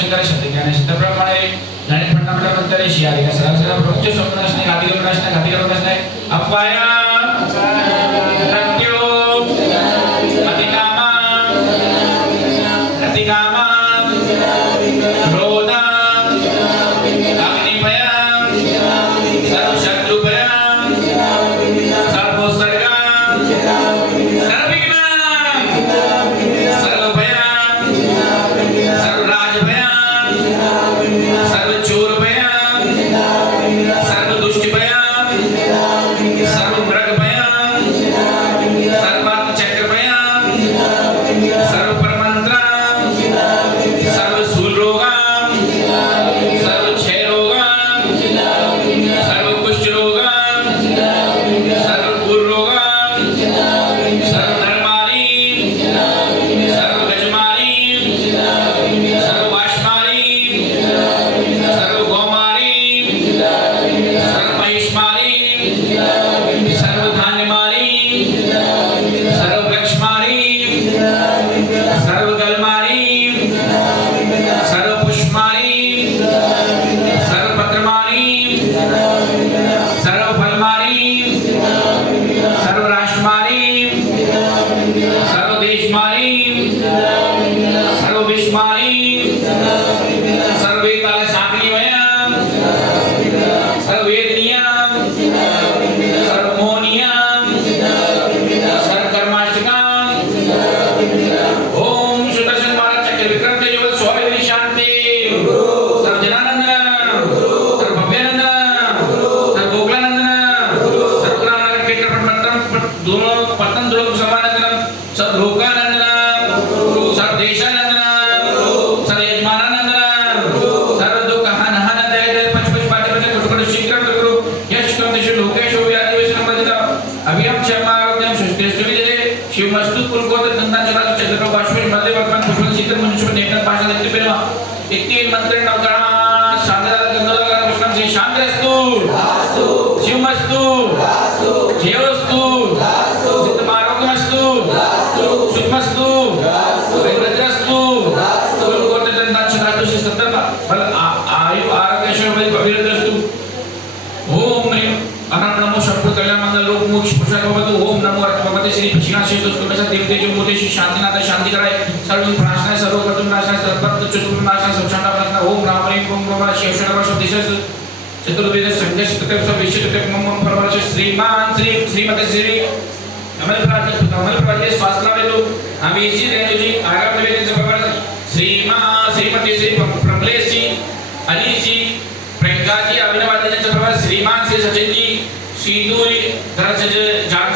शंकर शतज्ञाने शतप्रमाणे ज्ञानी फंडामेंटल शियारी का सरसरा प्रोच्च स्वप्ननाशने घातिकरणाशने अपवाया सत्यो अतिकामा क्रोधा अग्निभय सर्वशत्रुभय सर्वोत्सर्गा सर्वविघ्न सर्वभय सर्वराजभय सर्वचोरभय सर्वदुष्टभय सर्वमृगभय सर्वात्मचक्रभय सर्वपरमंत्र सर्वशूलरोगा सर्वक्षयरोगा सर्वकुष्ठरोगा सर्वकुरोगा सर्वधर्मारी सर्वगजमारी सर्ववाशमारी सर्वगोमारी सर्वमहिषमारी सर्वधान्यमारी सर्ववृक्षमारी सर्वगलमारी सर्वपुष्पमारी सर्वपत्रमारी सर्वफलमारी सर्वराष्ट्रमारी सर्वदेशमारी सर्वविश्वमारी सर्वेताल साग्निमय सर्ववेदनीय सर्वमोहनीय सर्वकर्माष्टका ओम सुदर्शन महाराज चक्र विक्रम तेजोवत स्वामी शांति सर्वजनानंदन सर्वभव्यानंदन सर्वगोकुलानंदन सर्वपुराण केंद्र दोनों पतन दोनों समानंदन सर्वलोकानंदन सर्वदेशानंदन सर्वयजमानानंदन सर्वदुःखहनहन दयदय पचपच कुटुकुट शीघ्रं कुरु यशकं दिशु लोकेषु व्याधिवशनमदित अभियं क्षमारोग्यं सुष्ठेस्तुविदे शिवमस्तु कुलकोत नंदनचराचु चंद्रको बाष्पे मध्य वर्तमान कुटुकुट शीघ्रं मुनिषु नेत्र पाशा दत्तपेरमा इत्तीन मंत्र नवग्रह शांतिदाता गंधर्वकार कृष्णं श्री शांतिरस्तु शिवमस्तु जयोस्तु नित्यमारोग्यमस्तु सुखमस्तु वैरद्रस्तु कुलकोट नंदनचराचु श्री सत्तर फल आयु आरोग्यश्वरी पवित्रस्तु ओम अनंत नमो शंभु कल्याण मंगल लोक मोक्ष पुरुषार्थ भवतु ओम नमो भगवते श्री पक्षिणाशेष स्तुमेश देवतेजो मूर्ति श्री शांतिनाथ शांति कराय सर्व प्रार्थना सर्व प्रथम नाशना सर्वपत चतुर्थ नाशना सबशांता प्रार्थना ओम राम ह्रीं ओम नमः शिवशरण वर्ष दिशस चतुर्वेद संदेश तत्व सब विषय तत्व मम परवर्ष श्रीमान श्रीमती श्री अमल प्रार्थना स्वास्थ्य वेदो हम इसी रेणु जी आगाम निवेदन से भगवान श्रीमती श्री प्रमलेश जी अली जी प्रियंका जी अभिनव आदि से भगवान श्रीमान श्री सचिन जी सीधुरी धरज जान